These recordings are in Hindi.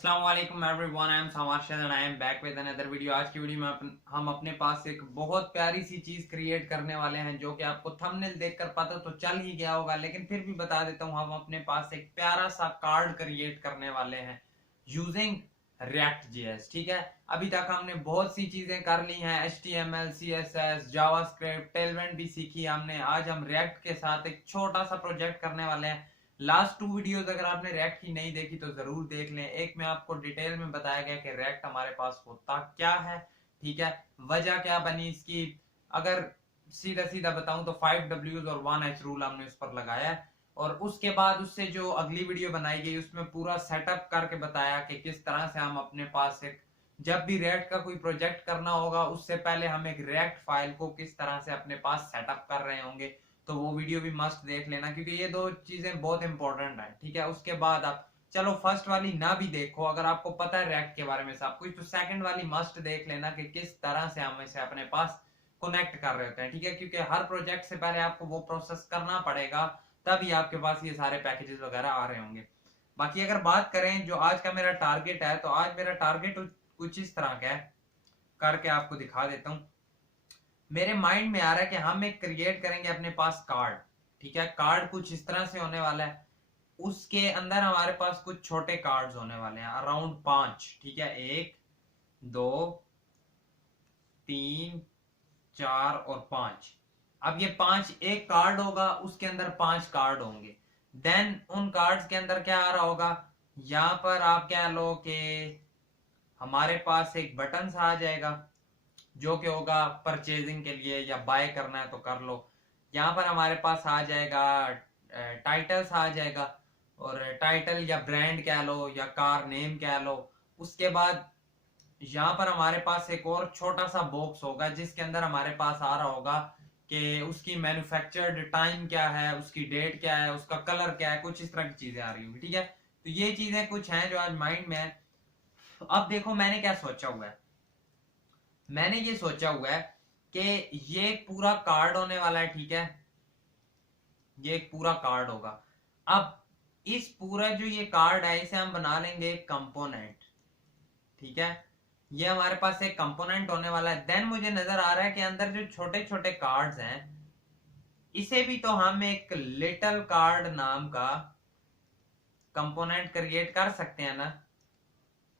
अस्सलाम वालेकुम everyone, I am Samashad and I am back with another video. आज की वीडियो में हम अपने पास एक बहुत प्यारी सी चीज क्रिएट करने वाले हैं जो कि आपको थंबनेल देखकर पता तो चल ही गया होगा, लेकिन फिर भी बता देता हूं। हम अपने पास एक प्यारा सा कार्ड क्रिएट करने वाले हैं यूजिंग रिएक्ट जेएस। ठीक है, अभी तक हमने बहुत सी चीजें कर ली हैं, HTML, CSS, जावास्क्रिप्ट, टेलविंड भी सीखी हमने। आज हम रिएक्ट के साथ एक छोटा सा प्रोजेक्ट करने वाले हैं। लास्ट 2 वीडियोस अगर आपने रिएक्ट की नहीं देखी तो जरूर देख लें। एक में आपको डिटेल में बताया गया कि रिएक्ट हमारे पास होता क्या है, ठीक है, वजह क्या बनी इसकी। अगर सीधा सीधा बताऊं तो 5 Ws और 1H रूल हमने उस पर लगाया है, और उसके बाद उससे जो अगली वीडियो बनाई गई उसमें पूरा सेटअप करके बताया कि किस तरह से हम अपने पास एक, जब भी रिएक्ट का कोई प्रोजेक्ट करना होगा उससे पहले हम एक रिएक्ट फाइल को किस तरह से अपने पास सेटअप कर रहे होंगे। तो वो वीडियो भी मस्ट देख लेना, क्योंकि ये दो चीजें बहुत इंपॉर्टेंट है। ठीक है, उसके बाद आप चलो फर्स्ट वाली ना भी देखो, अगर आपको पता है रिएक्ट के बारे में सब कुछ, तो सेकंड वाली मस्ट देख लेना कि किस तरह से हम इसे अपने पास कनेक्ट कर रहे होते हैं। ठीक है, क्योंकि हर प्रोजेक्ट से पहले आपको वो प्रोसेस करना पड़ेगा, तभी आपके पास ये सारे पैकेजेस वगैरह आ रहे होंगे। बाकी अगर बात करें जो आज का मेरा टारगेट है, तो आज मेरा टारगेट कुछ इस तरह का है, करके आपको दिखा देता हूँ। मेरे माइंड में आ रहा है कि हम एक क्रिएट करेंगे अपने पास कार्ड। ठीक है, कार्ड कुछ इस तरह से होने वाला है। उसके अंदर हमारे पास कुछ छोटे कार्ड्स होने वाले हैं, अराउंड 5। ठीक है, 1 2 3 4 और 5। अब ये 5 एक कार्ड होगा, उसके अंदर 5 कार्ड होंगे। देन उन कार्ड्स के अंदर क्या आ रहा होगा, यहां पर आप क्या लो कि हमारे पास एक बटन सा आ जाएगा जो कि होगा परचेजिंग के लिए, या बाय करना है तो कर लो। यहाँ पर हमारे पास आ जाएगा टाइटल्स आ जाएगा, और टाइटल या ब्रांड कह लो या कार नेम कह लो। उसके बाद यहाँ पर हमारे पास एक और छोटा सा बॉक्स होगा जिसके अंदर हमारे पास आ रहा होगा कि उसकी मैन्युफैक्चर्ड टाइम क्या है, उसकी डेट क्या है, उसका कलर क्या है, कुछ इस तरह की चीजें आ रही होंगी। ठीक है, तो ये चीजें कुछ हैं जो आज माइंड में है। तो अब देखो मैंने क्या सोचा हुआ है। मैंने ये सोचा हुआ है कि ये एक पूरा कार्ड होने वाला है। ठीक है, ये एक पूरा कार्ड होगा। अब इस पूरा जो ये कार्ड है इसे हम बना लेंगे एक कंपोनेंट। ठीक है, ये हमारे पास एक कंपोनेंट होने वाला है। देन मुझे नजर आ रहा है कि अंदर जो छोटे छोटे कार्ड्स हैं, इसे भी तो हम एक लिटिल कार्ड नाम का कंपोनेंट क्रिएट कर सकते हैं ना।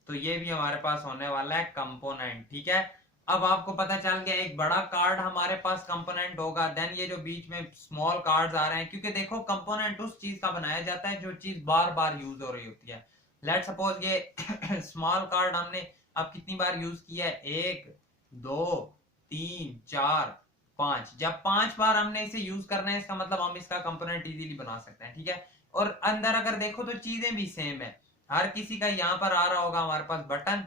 तो ये भी हमारे पास होने वाला है कंपोनेंट। ठीक है, अब आपको पता चल गया एक बड़ा कार्ड हमारे पास कंपोनेंट होगा। देन ये जो बीच में स्मॉल कार्ड्स आ रहे हैं, क्योंकि देखो कंपोनेंट उस चीज का बनाया जाता है जो चीज बार बार यूज हो रही होती है। लेट सपोज ये स्मॉल कार्ड हमने अब कितनी बार यूज किया है, 1 2 3 4 5। जब 5 बार हमने इसे यूज करना है, इसका मतलब हम इसका कंपोनेंट इजीली बना सकते हैं। ठीक है, और अंदर अगर देखो तो चीजें भी सेम है। हर किसी का यहाँ पर आ रहा होगा हमारे पास बटन।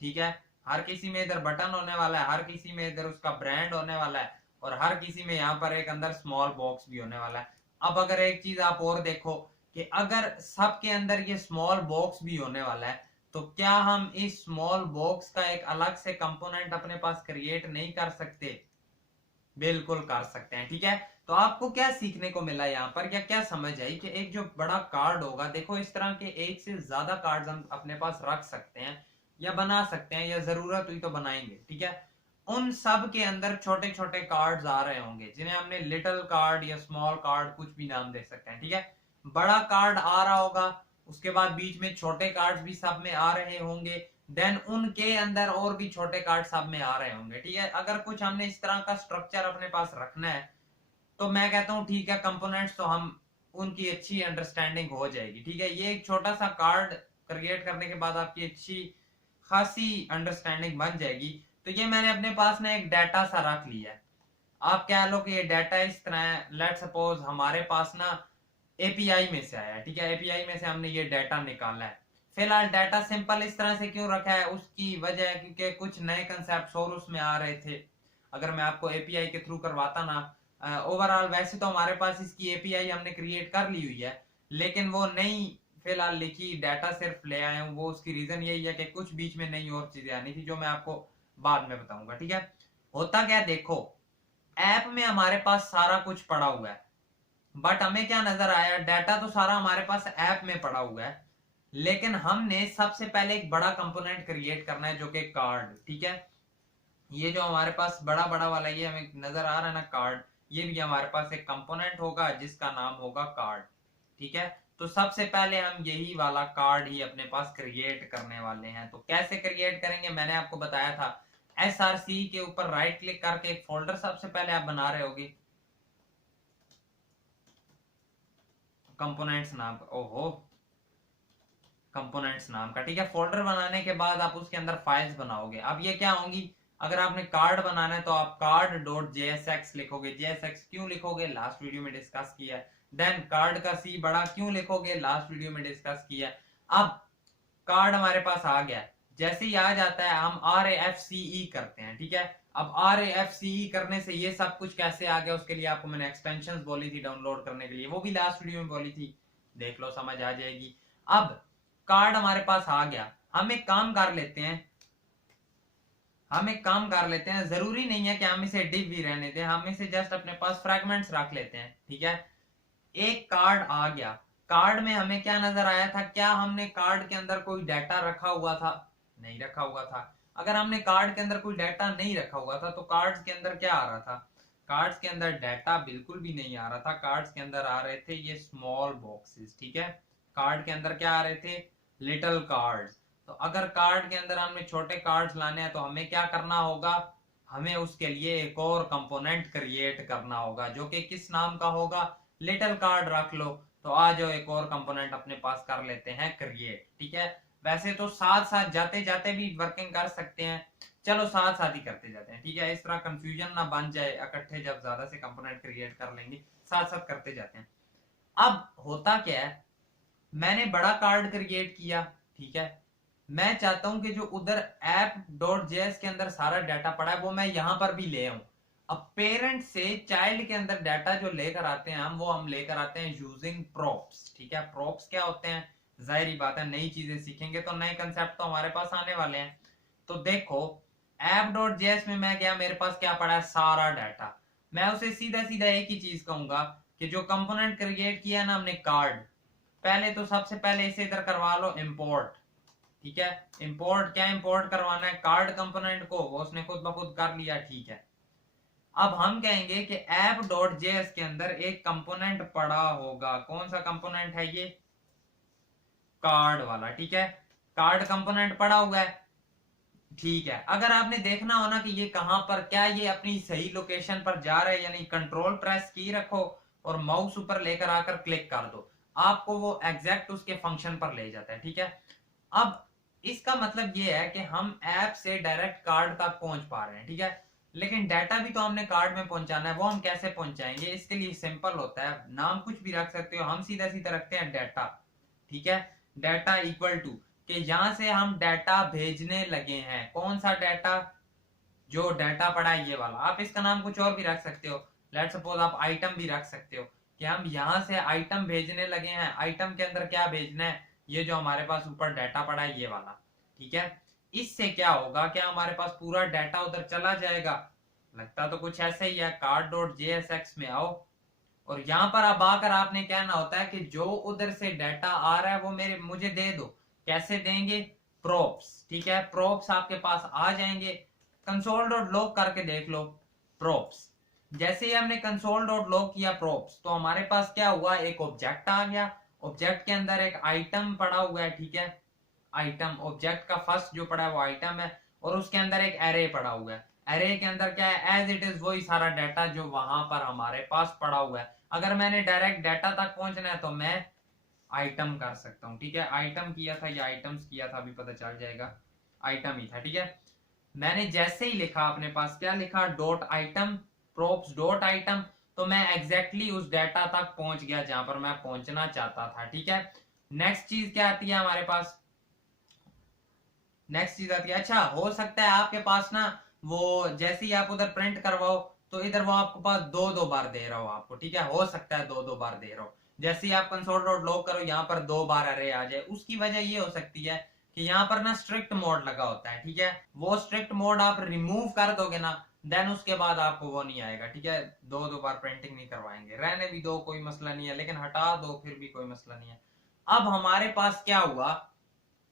ठीक है, हर किसी में इधर बटन होने वाला है, हर किसी में इधर उसका ब्रांड होने वाला है, और हर किसी में यहाँ पर एक अंदर स्मॉल बॉक्स भी होने वाला है। अब अगर एक चीज आप और देखो कि अगर सबके अंदर ये स्मॉल बॉक्स भी होने वाला है, तो क्या हम इस स्मॉल बॉक्स का एक अलग से कंपोनेंट अपने पास क्रिएट नहीं कर सकते? बिल्कुल कर सकते हैं। ठीक है, तो आपको क्या सीखने को मिला यहाँ पर, या क्या समझ आई कि एक जो बड़ा कार्ड होगा, देखो इस तरह के एक से ज्यादा कार्ड्स हम अपने पास रख सकते हैं या बना सकते हैं, या जरूरत हुई तो बनाएंगे। ठीक है, उन सब के अंदर छोटे छोटे कार्ड्स आ रहे होंगे जिन्हें हमने लिटिल कार्ड या स्मॉल कार्ड कुछ भी नाम दे सकते हैं। ठीक है, बड़ा कार्ड आ रहा होगा, उसके बाद बीच में छोटे कार्ड्स भी सब में आ रहे होंगे। देन उनके अंदर और भी छोटे कार्ड सब में आ रहे होंगे। ठीक है, अगर कुछ हमने इस तरह का स्ट्रक्चर अपने पास रखना है, तो मैं कहता हूं ठीक है, कंपोनेंट्स तो हम उनकी अच्छी अंडरस्टैंडिंग हो जाएगी। ठीक है, ये एक छोटा सा कार्ड क्रिएट करने के बाद आपकी अच्छी खासी अंडरस्टैंडिंग बन जाएगी। तो ये मैंने अपने पास ना एक डाटा सा रख लिया है। आप कह लो कि ये डाटा इस तरह है। लेट सपोज हमारे पास ना एपीआई में से आया है। ठीक है, एपीआई में से हमने ये डाटा निकाला है। फिलहाल डाटा सिंपल इस तरह से क्यों रखा है, उसकी वजह है क्योंकि कुछ नए कंसेप्ट और उसमें आ रहे थे। अगर मैं आपको एपीआई के थ्रू करवाता ना, ओवरऑल वैसे तो हमारे पास इसकी एपीआई हमने क्रिएट कर ली हुई है, लेकिन वो नई फिलहाल लिखी डाटा सिर्फ ले आए हूँ। वो उसकी रीजन यही है कि कुछ बीच में नई और चीजें आनी थी जो मैं आपको बाद में बताऊंगा। ठीक है, होता क्या, देखो ऐप में हमारे पास सारा कुछ पड़ा हुआ है, बट हमें क्या नजर आया, डाटा तो सारा हमारे पास ऐप में पड़ा हुआ है, लेकिन हमने सबसे पहले एक बड़ा कंपोनेंट क्रिएट करना है जो कि कार्ड, ठीक है। ये जो हमारे पास बड़ा बड़ा वाला ये हमें नजर आ रहा है ना कार्ड, ये भी हमारे पास एक कंपोनेंट होगा जिसका नाम होगा कार्ड, ठीक है। तो सबसे पहले हम यही वाला कार्ड ही अपने पास क्रिएट करने वाले हैं। तो कैसे क्रिएट करेंगे, मैंने आपको बताया था SRC के ऊपर राइट क्लिक करके एक फोल्डर सबसे पहले आप बना रहे होगे कंपोनेंट्स नाम का, ओहो कंपोनेंट्स नाम का, ठीक है। फोल्डर बनाने के बाद आप उसके अंदर फाइल्स बनाओगे। अब ये क्या होंगी, अगर आपने कार्ड बनाना है तो आप card.jsx लिखोगे। JSX क्यों लिखोगे, लास्ट वीडियो में डिस्कस किया है। देन कार्ड का C बड़ा क्यों लिखोगे, लास्ट वीडियो में डिस्कस किया है। अब कार्ड हमारे पास आ गया, जैसे ही आ जाता है हम RAFCE करते हैं, ठीक है। अब RAFCE करने से ये सब कुछ कैसे आ गया, उसके लिए आपको मैंने एक्सटेंशंस बोली थी डाउनलोड करने के लिए, वो भी लास्ट वीडियो में बोली थी, देख लो समझ आ जाएगी। अब कार्ड हमारे पास आ गया, हम एक काम कर लेते हैं, जरूरी नहीं है कि हम इसे डिव भी रहने दें, हम इसे जस्ट अपने पास फ्रैगमेंट्स रख लेते हैं, ठीक है। एक कार्ड आ गया, कार्ड में हमें क्या नजर आया था, क्या हमने कार्ड के अंदर कोई डाटा रखा हुआ था, नहीं रखा हुआ था। अगर हमने कार्ड के अंदर कोई डाटा नहीं रखा हुआ था तो कार्ड्स के अंदर क्या आ रहा था, कार्ड्स के अंदर डाटा बिल्कुल भी नहीं आ रहा था। कार्ड्स के अंदर आ रहे थे ये स्मॉल बॉक्सेस, ठीक है। कार्ड के अंदर क्या आ रहे थे, लिटिल कार्ड्स। तो अगर कार्ड के अंदर हमने छोटे कार्ड्स लाने हैं तो हमें क्या करना होगा, हमें उसके लिए एक और कंपोनेंट क्रिएट करना होगा जो कि किस नाम का होगा, लिटिल कार्ड रख लो। तो आ जाओ एक और कंपोनेंट अपने पास कर लेते हैं क्रिएट, ठीक है। वैसे तो साथ साथ जाते जाते भी वर्किंग कर सकते हैं, चलो साथ साथ ही करते जाते हैं, ठीक है। इस तरह कंफ्यूजन ना बन जाए, इकट्ठे जब ज्यादा से कंपोनेंट क्रिएट कर लेंगे, साथ साथ करते जाते हैं। अब होता क्या है, मैंने बड़ा कार्ड क्रिएट किया, ठीक है। मैं चाहता हूं कि जो उधर app.js के अंदर सारा डाटा पड़ा है वो मैं यहां पर भी ले आऊं। अब पेरेंट से चाइल्ड के अंदर डाटा जो लेकर आते हैं हम, वो हम लेकर आते हैं यूजिंग प्रॉप्स, ठीक है। प्रॉप्स क्या होते हैं, जाहिर बात है नई चीजें सीखेंगे तो नए कंसेप्ट तो हमारे पास आने वाले हैं। तो देखो app.js में मैं गया, मेरे पास क्या पड़ा है, सारा डाटा। मैं उसे सीधा सीधा एक ही चीज कहूंगा कि जो कंपोनेंट क्रिएट किया ना हमने कार्ड, पहले तो सबसे पहले इसे इधर करवा लो इंपोर्ट, ठीक है। इंपोर्ट क्या इंपोर्ट करवाना है, कार्ड कंपोनेंट को, वो उसने खुद ब खुद कर लिया, ठीक है। अब हम कहेंगे कि app.js के अंदर एक कंपोनेंट पड़ा होगा, कौन सा कंपोनेंट है ये, कार्ड वाला, ठीक है। कार्ड कंपोनेंट पड़ा हुआ है, ठीक है। अगर आपने देखना हो ना कि ये कहां पर, क्या ये अपनी सही लोकेशन पर जा रहा है, यानी कंट्रोल प्रेस की रखो और माउस ऊपर लेकर आकर क्लिक कर दो, आपको वो एग्जैक्ट उसके फंक्शन पर ले जाता है, ठीक है। अब इसका मतलब ये है कि हम ऐप से डायरेक्ट कार्ड तक पहुंच पा रहे हैं, ठीक है। लेकिन डाटा भी तो हमने कार्ड में पहुंचाना है, वो हम कैसे पहुंचाएंगे, इसके लिए सिंपल होता है, नाम कुछ भी रख सकते हो, हम सीधा सीधा रखते हैं डाटा, ठीक है। डाटा इक्वल टू कि यहां से हम डाटा भेजने लगे हैं, कौन सा डाटा, जो डाटा पड़ा है ये वाला। आप इसका नाम कुछ और भी रख सकते हो, लेट्स सपोज आप आइटम भी रख सकते हो कि हम यहां से आइटम भेजने लगे हैं। आइटम के अंदर क्या भेजना है, ये जो हमारे पास ऊपर डाटा पड़ा है ये वाला, ठीक है। इससे क्या होगा, क्या हमारे पास पूरा डाटा उधर चला जाएगा, लगता तो कुछ ऐसे ही है। card.jsx में आओ और यहां पर अब आकर आपने कहना होता है कि जो उधर से डाटा आ रहा है वो मुझे दे दो। कैसे देंगे, प्रोप्स, ठीक है। प्रोप्स आपके पास आ जाएंगे, console.log करके देख लो प्रोप्स। जैसे ही हमने console.log किया प्रोप्स, तो हमारे पास क्या हुआ, एक ऑब्जेक्ट आ गया, ऑब्जेक्ट के अंदर एक आइटम पड़ा हुआ है, ठीक है। आइटम, ऑब्जेक्ट का फर्स्ट जो पड़ा है वो आइटम है, और उसके अंदर एक एरे पड़ा हुआ है। एरे के अंदर क्या है, एज इट इज वही सारा डाटा जो वहां पर हमारे पास पड़ा हुआ है। अगर मैंने डायरेक्ट डाटा तक पहुंचना है तो मैं आइटम कर सकता हूं, ठीक है। आइटम किया था या आइटम्स किया था, अभी पता चल जाएगा, आइटम ही था, ठीक है। मैंने जैसे ही लिखा, अपने पास क्या लिखा, dot item, props dot item, तो मैं एग्जैक्टली उस डाटा तक पहुंच गया जहां पर मैं पहुंचना चाहता था, ठीक है। नेक्स्ट चीज क्या आती है हमारे पास, नेक्स्ट चीज आती है, अच्छा हो सकता है आपके पास ना वो जैसे ही आप उधर प्रिंट करवाओ तो इधर वो आपके पास दो दो बार दे रहा हो आपको, ठीक है। हो सकता है दो दो बार दे रहा हो, जैसे ही आप console.log करो यहाँ पर दो बार अरे आ जाए। उसकी वजह ये हो सकती है कि यहाँ पर ना स्ट्रिक्ट मोड लगा होता है, ठीक है। वो स्ट्रिक्ट मोड आप रिमूव कर दोगे ना, देन उसके बाद आपको वो नहीं आएगा, ठीक है। दो दो बार प्रिंटिंग नहीं करवाएंगे, रहने भी दो, कोई मसला नहीं है, लेकिन हटा दो फिर भी कोई मसला नहीं है। अब हमारे पास क्या हुआ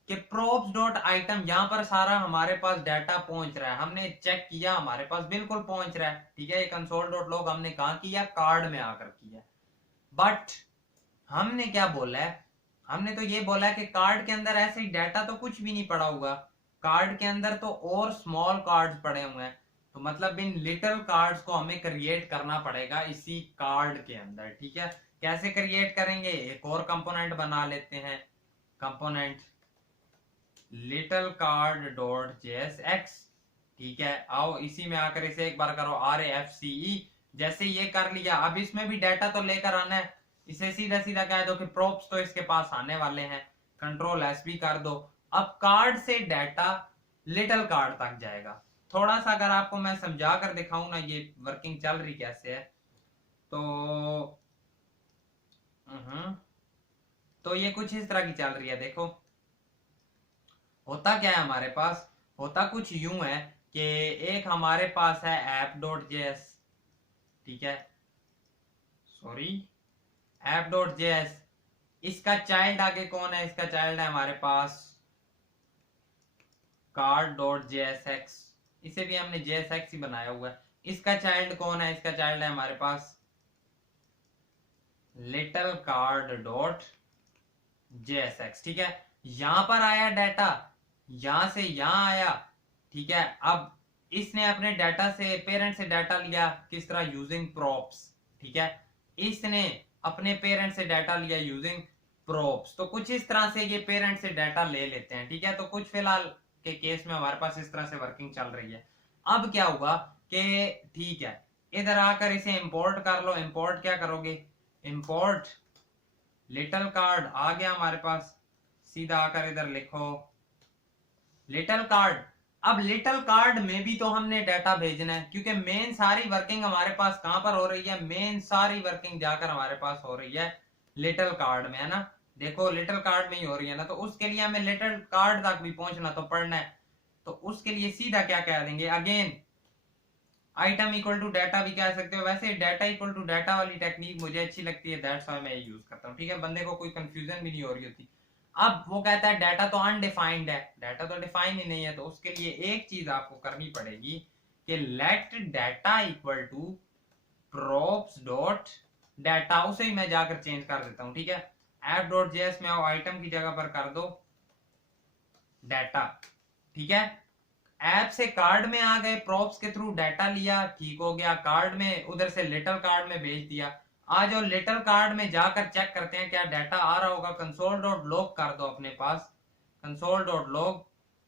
कि props डॉट आइटम, यहां पर सारा हमारे पास डाटा पहुंच रहा है, हमने चेक किया हमारे पास बिल्कुल पहुंच रहा है, ठीक है। ये कंसोल डॉट लॉग हमने कहा किया, कार्ड में आकर किया। बट हमने क्या बोला है, हमने तो ये बोला है कि कार्ड के अंदर ऐसे ही डाटा तो कुछ भी नहीं पड़ा हुआ, कार्ड के अंदर तो और स्मॉल कार्ड्स पड़े हुए हैं, तो मतलब इन लिटिल कार्ड्स को हमें क्रिएट करना पड़ेगा इसी कार्ड के अंदर, ठीक है। कैसे क्रिएट करेंगे, एक और कंपोनेंट बना लेते हैं, component little card dot JSX, ठीक है। आओ इसी में आकर इसे एक बार करो RAFCE, जैसे ये कर लिया, अब इसमें भी डाटा तो लेकर आना है, इसे सीधा सीधा कह दो कि प्रोप्स तो इसके पास आने वाले हैं, कंट्रोल S भी कर दो। अब कार्ड से डाटा लिटिल कार्ड तक जाएगा। थोड़ा सा अगर आपको मैं समझा कर दिखाऊं ना ये वर्किंग चल रही कैसे है, तो तो ये कुछ इस तरह की चल रही है। देखो होता क्या है, हमारे पास होता कुछ यूं है कि एक हमारे पास है app.js, ठीक है, सॉरी app.js, इसका चाइल्ड आगे कौन है, इसका चाइल्ड है हमारे पास card.jsx, इसे भी हमने JSX ही बनाया हुआ है। इसका चाइल्ड कौन है, इसका चाइल्ड है हमारे पास लिटिल कार्ड डॉट JSX, ठीक है। यहां पर आया डाटा, यहां से यहां आया, ठीक है। अब इसने अपने डाटा से, पेरेंट से डाटा लिया, किस तरह, यूजिंग प्रोप्स, ठीक है। इसने अपने पेरेंट से डाटा लिया यूजिंग प्रोप्स, तो कुछ इस तरह से ये पेरेंट से डाटा ले लेते हैं, ठीक है। तो कुछ फिलहाल के केस में हमारे पास इस तरह से वर्किंग चल रही है। अब क्या हुआ कि ठीक है, इधर आकर इसे इंपोर्ट कर लो। इंपोर्ट क्या करोगे, इंपोर्ट लिटिल कार्ड आ गया हमारे पास, सीधा आकर इधर लिखो लिटिल कार्ड। अब लिटिल कार्ड में भी तो हमने डाटा भेजना है, क्योंकि मेन सारी वर्किंग हमारे पास कहां पर हो रही है, मेन सारी वर्किंग जाकर हमारे पास हो रही है लिटिल कार्ड में, है ना। देखो लिटिल कार्ड में ही हो रही है ना, तो उसके लिए हमें लिटिल कार्ड तक भी पहुंचना तो पड़ना है। तो उसके लिए सीधा क्या कह देंगे, again item equal to data भी कह सकते हो, वैसे डाटा इक्वल टू डाटा वाली टेक्निक मुझे अच्छी लगती है, दैट्स व्हाई मैं ये यूज करता हूँ, ठीक है। बंदे को कोई कंफ्यूजन भी नहीं हो रही होती। अब वो कहता है डाटा तो अनडिफाइंड है, डाटा तो डिफाइन ही नहीं है, तो उसके लिए एक चीज आपको करनी पड़ेगी कि let data equal to props dot data, उसे ही मैं जाकर चेंज कर देता हूं, ठीक है। app.js में आओ, आइटम की जगह पर कर दो डाटा, ठीक है। ऐप से कार्ड में आ गए, प्रोप्स के थ्रू डाटा लिया, ठीक हो गया, कार्ड में उधर से लिटिल कार्ड में भेज दिया। आज और लिटिल कार्ड में जाकर चेक करते हैं क्या डाटा आ रहा होगा। कंसोल डॉट लॉग कर दो अपने पास, console dot log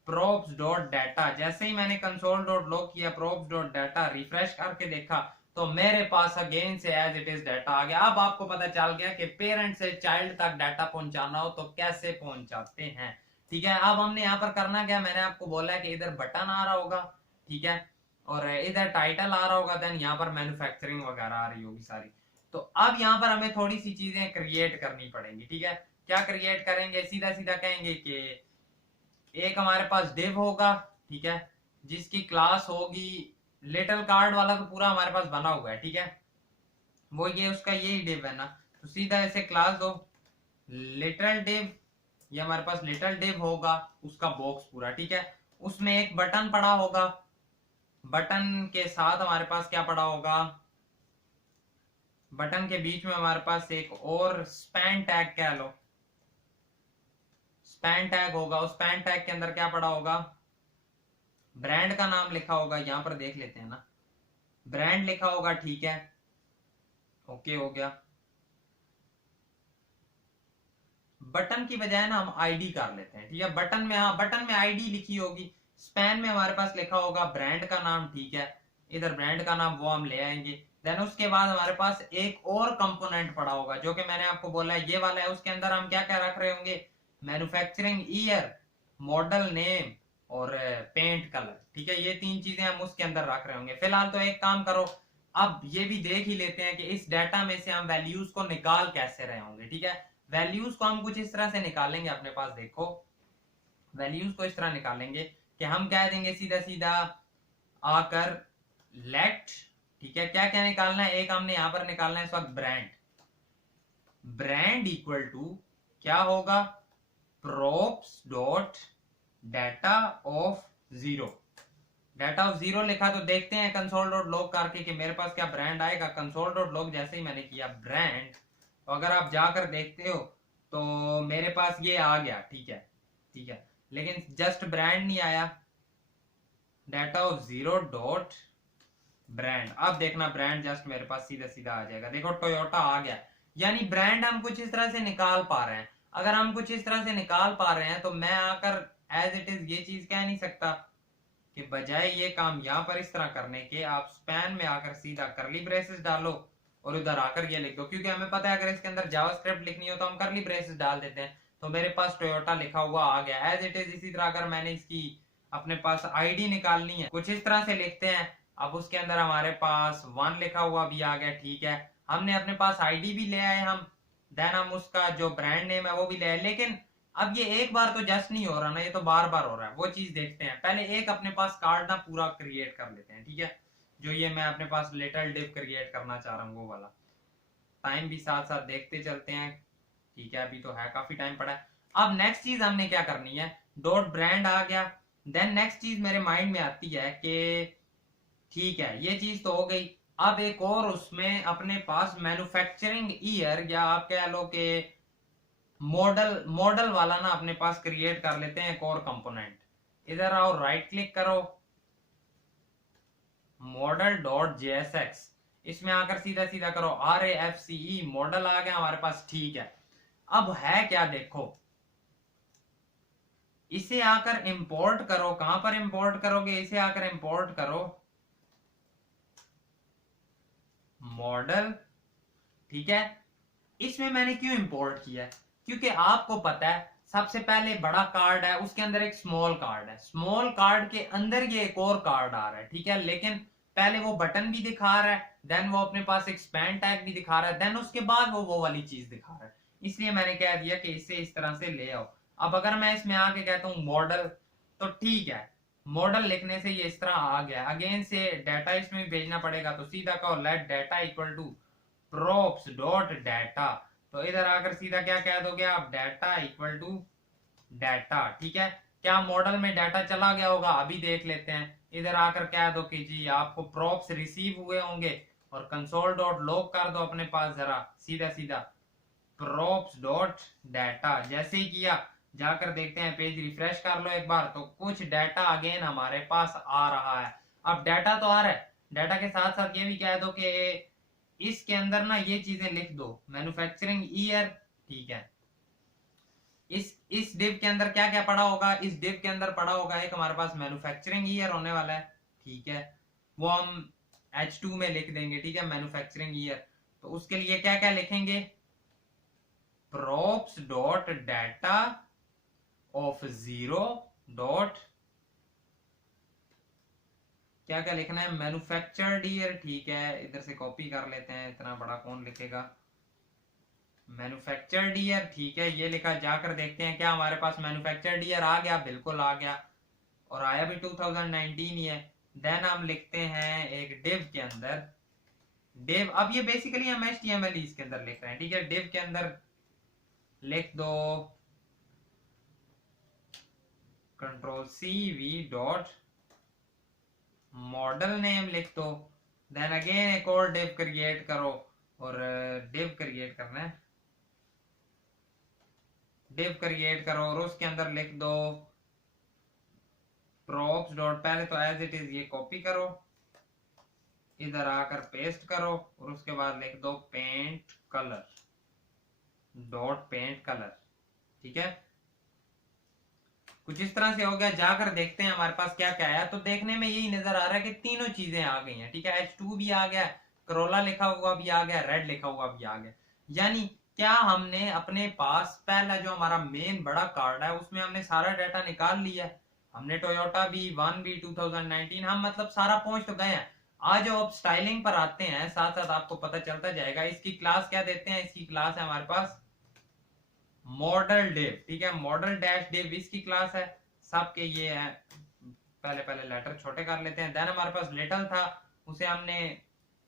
props dot data. जैसे ही मैंने कंसोल डॉट लॉग किया, प्रोप्स डॉट डाटा रिफ्रेश करके देखा, तो मेरे पास अगेन से एज इट इज डाटा आ गया। अब आपको पता चल गया कि पेरेंट से चाइल्ड तक डाटा पहुंचाना हो तो कैसे पहुंचाते हैं, ठीक है। अब हमने यहाँ पर करना क्या, मैंने आपको बोला है कि इधर बटन आ रहा होगा, ठीक है, और इधर टाइटल आ रहा होगा, देन यहाँ पर मैन्युफैक्चरिंग वगैरह आ रही होगी सारी। तो अब यहाँ पर हमें थोड़ी सी चीजें क्रिएट करनी पड़ेंगी, ठीक है। क्या क्रिएट करेंगे, सीधा सीधा कहेंगे कि एक हमारे पास डिव होगा, ठीक है, जिसकी क्लास होगी लिटिल कार्ड वाला, तो पूरा हमारे पास बना हुआ है, ठीक है, वो ये उसका यही डिव है ना, तो सीधा इसे क्लास दो लिटिल डिव, ये हमारे पास लिटिल डिव होगा, उसका बॉक्स पूरा, ठीक है। उसमें एक बटन पड़ा होगा, बटन के साथ हमारे पास क्या पड़ा होगा, बटन के बीच में हमारे पास एक और स्पैन टैग कह लो, स्पैन टैग होगा। उस स्पैन टैग के अंदर क्या पड़ा होगा, ब्रांड का नाम लिखा होगा, यहां पर देख लेते हैं ना, ब्रांड लिखा होगा, ठीक है, ओके हो गया। बटन की बजाय ना हम आईडी कर लेते हैं, ठीक है। बटन में, हाँ बटन में आईडी लिखी होगी, स्पैन में हमारे पास लिखा होगा ब्रांड का नाम, ठीक है, इधर ब्रांड का नाम वो हम ले आएंगे। देन उसके बाद हमारे पास एक और कंपोनेंट पड़ा होगा, जो कि मैंने आपको बोला है ये वाला है, उसके अंदर हम क्या क्या रख रहे होंगे, मैन्युफैक्चरिंग ईयर, मॉडल नेम और पेंट कलर, ठीक है। ये तीन चीजें हम उसके अंदर रख रहे होंगे। फिलहाल तो एक काम करो, अब ये भी देख ही लेते हैं कि इस डाटा में से हम वैल्यूज को निकाल कैसे रहे होंगे, ठीक है। वैल्यूज को हम कुछ इस तरह से निकालेंगे, अपने पास देखो वैल्यूज को इस तरह निकालेंगे कि हम कह देंगे सीधा सीधा आकर लेट, ठीक है, क्या क्या निकालना है, एक हमने यहां पर निकालना है इस वक्त ब्रांड, ब्रांड इक्वल टू क्या होगा, props dot data of zero. Data of zero लिखा तो देखते हैं कंसोल डॉट लॉग करके कि मेरे पास क्या ब्रांड आएगा। कंसोल डॉट लॉग जैसे ही मैंने किया ब्रांड, तो अगर आप जाकर देखते हो तो मेरे पास ये आ गया, ठीक है ठीक है, लेकिन जस्ट ब्रांड नहीं आया। Data of zero dot brand, अब देखना ब्रांड जस्ट मेरे पास सीधा सीधा आ जाएगा। देखो टोयोटा आ गया, यानी ब्रांड हम कुछ इस तरह से निकाल पा रहे हैं। अगर हम कुछ इस तरह से निकाल पा रहे हैं तो मैं आकर एज इट इज ये चीज कह नहीं सकता कि बजाय ये काम यहाँ पर इस तरह करने के आप स्पैन में आकर सीधा करली ब्रेसेस डालो और उधर आकर ये लिख दो, क्योंकि हमें पता है अगर इसके अंदर जावास्क्रिप्ट लिखनी हो तो हम करली ब्रेसेस डाल देते हैं। तो मेरे पास टोयोटा लिखा हुआ आ गया एज इट इज। इसी तरह अगर मैंने इसकी अपने पास आईडी निकालनी है, कुछ इस तरह से लिखते हैं। अब उसके अंदर हमारे पास 1 लिखा हुआ भी आ गया, ठीक है, हमने अपने पास आईडी भी ले आए हम, देन हम उसका जो ब्रांड नेम है वो भी ले आए। लेकिन अब ये एक बार तो जस्ट नहीं हो रहा ना, ये तो बार बार हो रहा है। वो चीज देखते हैं, पहले एक अपने पास कार्ड ना पूरा क्रिएट कर लेते हैं, ठीक है, जो ये मैं अपने पास लिटिल डिव क्रिएट करना चाह रहा हूँ वो वाला। टाइम भी साथ साथ देखते चलते हैं, ठीक है, अभी तो है काफी टाइम पड़ा है। अब नेक्स्ट चीज हमने क्या करनी है, डॉट ब्रांड आ गया। देन नेक्स्ट चीज मेरे माइंड में आती है कि ठीक है ये चीज तो हो गई, अब एक और उसमें अपने पास मैन्युफैक्चरिंग ईयर या आप कह लो कि मॉडल मॉडल वाला ना अपने पास क्रिएट कर लेते हैं एक और कंपोनेंट। इधर आओ, राइट क्लिक करो, मॉडल डॉट जेएसएक्स, इसमें आकर सीधा सीधा करो RAFCE, मॉडल आ गया हमारे पास, ठीक है। अब है क्या देखो, इसे आकर इंपोर्ट करो। कहां पर इंपोर्ट करोगे, इसे आकर इंपोर्ट करो मॉडल, ठीक है। इसमें मैंने क्यों इंपोर्ट किया है, क्योंकि आपको पता है सबसे पहले बड़ा कार्ड है, उसके अंदर एक स्मॉल कार्ड है, स्मॉल कार्ड के अंदर ये एक और कार्ड आ रहा है, ठीक है। लेकिन पहले वो बटन भी दिखा रहा है, देन वो अपने पास एक्सपैंड टैग भी दिखा रहा है, देन उसके बाद वो वाली चीज दिखा रहा है। इसलिए मैंने कह दिया कि इसे इस तरह से ले आओ। अब अगर मैं इसमें आके कहता हूँ मॉडल, तो ठीक है, मॉडल लिखने से ये इस तरह आ गया। अगेन से डाटा इसमें भी भेजना पड़ेगा, तो सीधा कहो let data equal to props dot data, तो इधर आकर सीधा क्या कह दोगे आप, डाटा इक्वल टू डाटा, ठीक है। क्या मॉडल में डाटा चला गया होगा, अभी देख लेते हैं। इधर आकर कह दो कि जी आपको props रिसीव हुए होंगे, और कंसोल डॉट लॉग कर दो अपने पास जरा सीधा सीधा props डॉट डाटा। जैसे ही किया जाकर देखते हैं, पेज रिफ्रेश कर लो एक बार, तो कुछ डाटा अगेन हमारे पास आ रहा है। अब डाटा तो आ रहा है, डाटा के साथ साथ ये भी कह दो कि इसके अंदर ना ये चीजें लिख दो, मैन्युफैक्चरिंग ईयर, ठीक है। इस डिव के अंदर क्या क्या पड़ा होगा, इस डिव के अंदर पड़ा होगा एक हमारे पास मैन्युफैक्चरिंग ईयर होने वाला है, ठीक है, वो हम H2 में लिख देंगे, ठीक है, मैन्युफैक्चरिंग ईयर। तो उसके लिए क्या क्या लिखेंगे, props dot data of zero dot, क्या क्या लिखना है, मैन्युफैक्चर्ड ईयर, ठीक है, इधर से कॉपी कर लेते हैं, इतना बड़ा कौन लिखेगा, मैन्युफैक्चर्ड ईयर, ठीक है, ये लिखा। जाकर देखते हैं क्या हमारे पास मैन्युफैक्चर्ड ईयर आ गया, बिल्कुल आ गया, और आया भी 2019 ही है। देन हम लिखते हैं एक डिव के अंदर, डिव, अब ये बेसिकली हम HTML इसके अंदर लिख रहे हैं, ठीक है। डिव के अंदर लिख दो Ctrl+C+V डॉट मॉडल नेम लिख दो। देन अगेन एक और डिव क्रिएट करो, और डिव क्रिएट करना है, डिव क्रिएट करो, और उसके अंदर लिख दो props डॉट, पहले तो एज इट इज ये कॉपी करो, इधर आकर पेस्ट करो, और उसके बाद लिख दो paint colour dot paint colour, ठीक है। कुछ इस तरह से हो गया। जाकर देखते हैं हमारे पास क्या क्या आया, तो देखने में यही नजर आ रहा है कि तीनों चीजें आ गई हैं, ठीक है। H2 भी आ गया, करोला लिखा हुआ भी आ गया, रेड लिखा हुआ भी आ गया। यानी क्या हमने अपने पास पहला जो हमारा मेन बड़ा कार्ड है उसमें हमने सारा डाटा निकाल लिया है। हमने टोयोटा भी 1 भी 2019, हम मतलब सारा पहुंच तो गए हैं। आज अब स्टाइलिंग पर आते हैं, साथ साथ आपको पता चलता जाएगा। इसकी क्लास क्या देते हैं, इसकी क्लास है हमारे पास मॉडल डिव, ठीक है, मॉडल डैश डिव इसकी क्लास है। सबके ये है, पहले पहले लेटर छोटे कर लेते हैं। देन हमारे पास लिटिल था, उसे हमने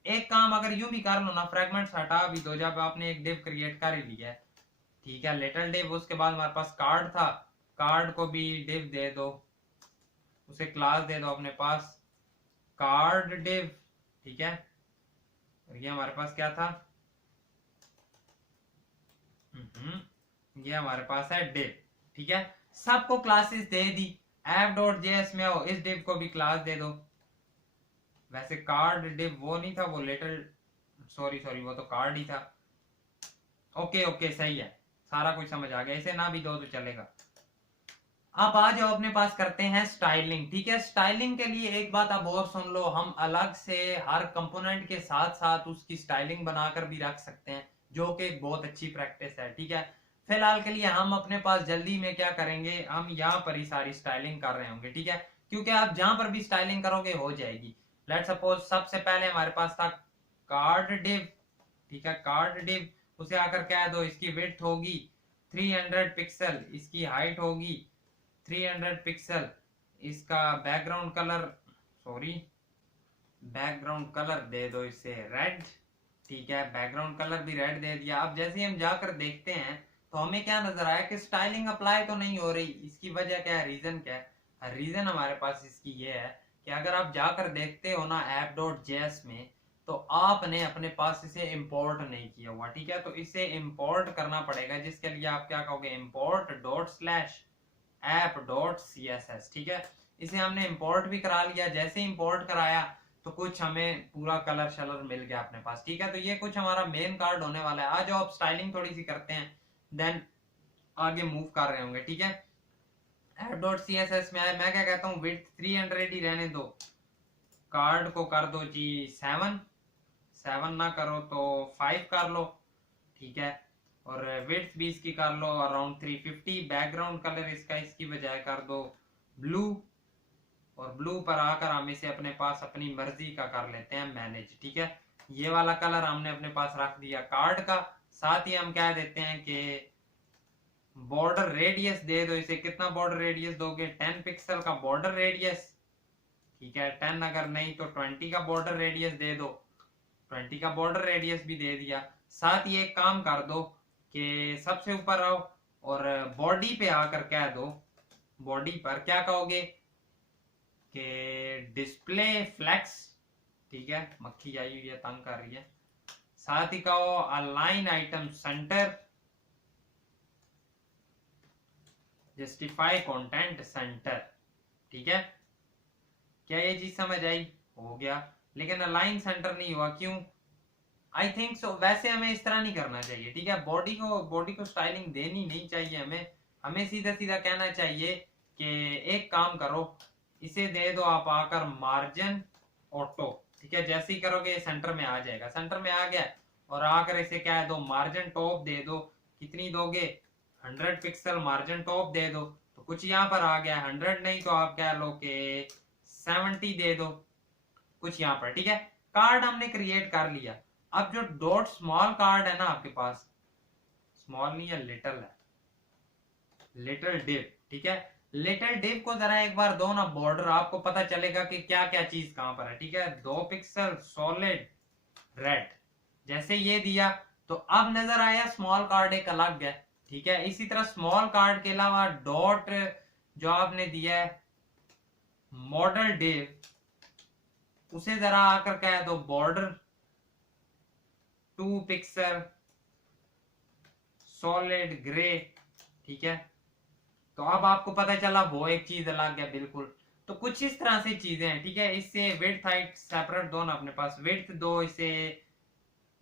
एक काम अगर यूं भी कर लो ना, फ्रेगमेंट्स हटा भी दो, जब आपने एक डिव क्रिएट कर ही लिया है ठीक है, लिटिल डिव। उसके बाद हमारे पास कार्ड था, कार्ड को भी डिव दे दो, उसे क्लास दे दो अपने पास कार्ड डिव। ठीक है, और ये हमारे पास क्या था, ये हमारे पास है डिव। ठीक है, सबको क्लासेस दे दी। app.js में आओ, इस डिव को भी क्लास दे दो। वैसे कार्ड डिव वो नहीं था, वो लिटिल, सॉरी सॉरी, वो तो कार्ड ही था। ओके ओके, सही है, सारा कुछ समझ आ गया। इसे ना भी दो तो चलेगा। अब आ जाओ, अपने पास करते हैं स्टाइलिंग। ठीक है, स्टाइलिंग के लिए एक बात आप और सुन लो, हम अलग से हर कंपोनेंट के साथ साथ उसकी स्टाइलिंग बनाकर भी रख सकते हैं, जो कि एक बहुत अच्छी प्रैक्टिस है। ठीक है, फिलहाल के लिए हम अपने पास जल्दी में क्या करेंगे, हम यहाँ पर ही सारी स्टाइलिंग कर रहे होंगे। ठीक है, क्योंकि आप जहां पर भी स्टाइलिंग करोगे हो जाएगी। लेट सपोज सबसे पहले हमारे पास था कार्ड डिव। ठीक है, कार्ड डिव, उसे आकर क्या दो, इसकी विड्थ होगी 300 पिक्सल, इसकी हाइट होगी 300 पिक्सल, इसका background colour, sorry, background colour दे दो इसे रेड। ठीक है, बैकग्राउंड कलर भी रेड दे दिया। अब जैसे ही हम जाकर देखते हैं तो हमें क्या नजर आया कि स्टाइलिंग अप्लाई तो नहीं हो रही। इसकी वजह क्या है, रीजन क्या है? रीजन हमारे पास इसकी ये है कि अगर आप जाकर देखते हो ना app.js में, तो आपने अपने पास इसे इंपोर्ट नहीं किया हुआ। ठीक है, तो इसे इंपोर्ट करना पड़ेगा, जिसके लिए आप क्या कहोगे, इंपोर्ट डॉट स्लैश app.css। ठीक है, इसे हमने इंपोर्ट भी करा लिया। जैसे इंपोर्ट कराया तो कुछ हमें पूरा कलर शलर मिल गया अपने पास। ठीक है, तो ये कुछ हमारा मेन कार्ड होने वाला है। आ जाओ, अब स्टाइलिंग थोड़ी सी करते हैं, देन आगे मूव कर रहे होंगे। ठीक है, app.css में आए, मैं क्या कहता हूँ, विड्थ 300 ही रहने दो, कार्ड को कर दो जी 7, 7 ना करो तो 5 कर लो। ठीक है, और विड्थ भी इसकी कर लो अराउंड 350। बैकग्राउंड कलर इसका इसकी बजाय कर दो ब्लू, और ब्लू पर आकर हम इसे अपने पास अपनी मर्जी का कर लेते हैं मैनेज। ठीक है, ये वाला कलर हमने अपने पास रख दिया कार्ड का। साथ ही हम क्या देते हैं कि बॉर्डर रेडियस दे दो इसे। कितना बॉर्डर रेडियस दोगे, 10 पिक्सल का बॉर्डर रेडियस। ठीक है, 10 अगर नहीं तो 20 का बॉर्डर रेडियस दे दो, 20 का बॉर्डर रेडियस भी दे दिया। साथ ही एक काम कर दो कि सबसे ऊपर आओ और बॉडी पे आकर कह दो, बॉडी पर क्या कहोगे कि डिस्प्ले फ्लेक्स। ठीक है, मक्खी आई हुई है, तंग कर रही है। साथ ही कहो align item centre, justify content centre. ठीक है, क्या ये चीज समझ आई? हो गया, लेकिन अलाइन सेंटर नहीं हुआ, क्यों? आई थिंक सो, वैसे हमें इस तरह नहीं करना चाहिए। ठीक है, बॉडी को स्टाइलिंग देनी नहीं चाहिए हमें। हमें सीधा सीधा कहना चाहिए कि एक काम करो, इसे दे दो आप आकर मार्जिन ऑटो। ठीक है, जैसे ही करोगे सेंटर में आ जाएगा, सेंटर में आ गया। और आकर इसे क्या दो, मार्जिन टॉप दे दो। कितनी दोगे, 100 पिक्सल मार्जिन टॉप दे दो। तो कुछ यहाँ पर आ गया 100, नहीं तो आप कह लो कि 70 दे दो कुछ यहाँ पर। ठीक है, कार्ड हमने क्रिएट कर लिया। अब जो डॉट स्मॉल कार्ड है ना आपके पास, स्मॉल नहीं है, लिटिल है, लिटिल डिव। ठीक है, लिटिल डिव को जरा एक बार दो ना बॉर्डर, आपको पता चलेगा कि क्या क्या चीज कहां पर है। ठीक है, 2 पिक्सल सॉलिड रेड, जैसे ये दिया तो अब नजर आया स्मॉल कार्ड एक अलग है। ठीक है, इसी तरह स्मॉल कार्ड के अलावा डॉट जो आपने दिया है मॉडल डिव, उसे जरा आकर कह दो बॉर्डर 2 पिक्सल सॉलिड ग्रे। ठीक है, तो अब आपको पता चला वो एक चीज अलग है बिल्कुल। तो कुछ इस तरह से चीजें हैं। ठीक है, इससे विड्थ हाइट सेपरेट दो ना अपने पास, विड्थ दो इसे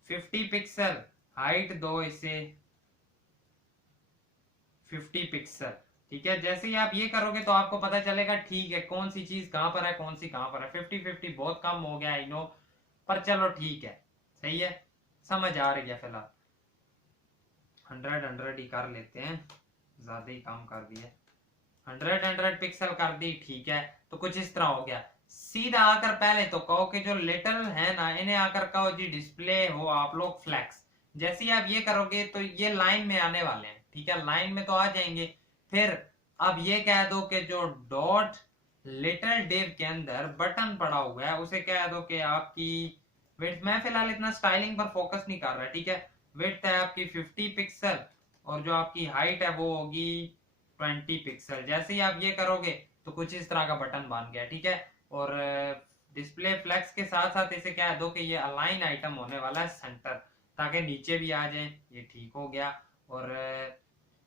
50 पिक्सल, हाइट दो इसे 50 पिक्सल। ठीक है, जैसे ही आप ये करोगे तो आपको पता चलेगा ठीक है कौन सी चीज कहां पर है, कौन सी कहां पर है। 50-50 बहुत कम हो गया आई नो, पर चलो ठीक है, सही है, समझ आ रही है। फिलहाल 100 ही कर लेते हैं, ज्यादा ही काम कर दिया। 100 पिक्सल कर दी। ठीक है, तो कुछ इस तरह हो गया। सीधा आकर पहले तो कहो कि जो लिटिल है ना, इन्हें आकर कहो जी डिस्प्ले हो आप लोग फ्लैक्स। जैसे ही आप ये करोगे तो ये लाइन में आने वाले हैं। ठीक है, लाइन में तो आ जाएंगे। फिर अब ये कह दो कि जो डॉट लिटिल डिव के अंदर बटन पड़ा हुआ है उसे कह दो कि आपकी विड्थ, मैं फिलहाल इतना स्टाइलिंग पर फोकस नहीं कर रहा। ठीक है, विड्थ है आपकी 50 पिक्सल, और जो आपकी हाइट है वो होगी 20 पिक्सल। जैसे ही आप ये करोगे तो कुछ इस तरह का बटन बन गया, ठीक है। और डिस्प्ले फ्लेक्स के साथ साथ इसे क्या है दो कि ये अलाइन आइटम होने वाला है सेंटर, ताकि नीचे भी आ जाए, ये ठीक हो गया। और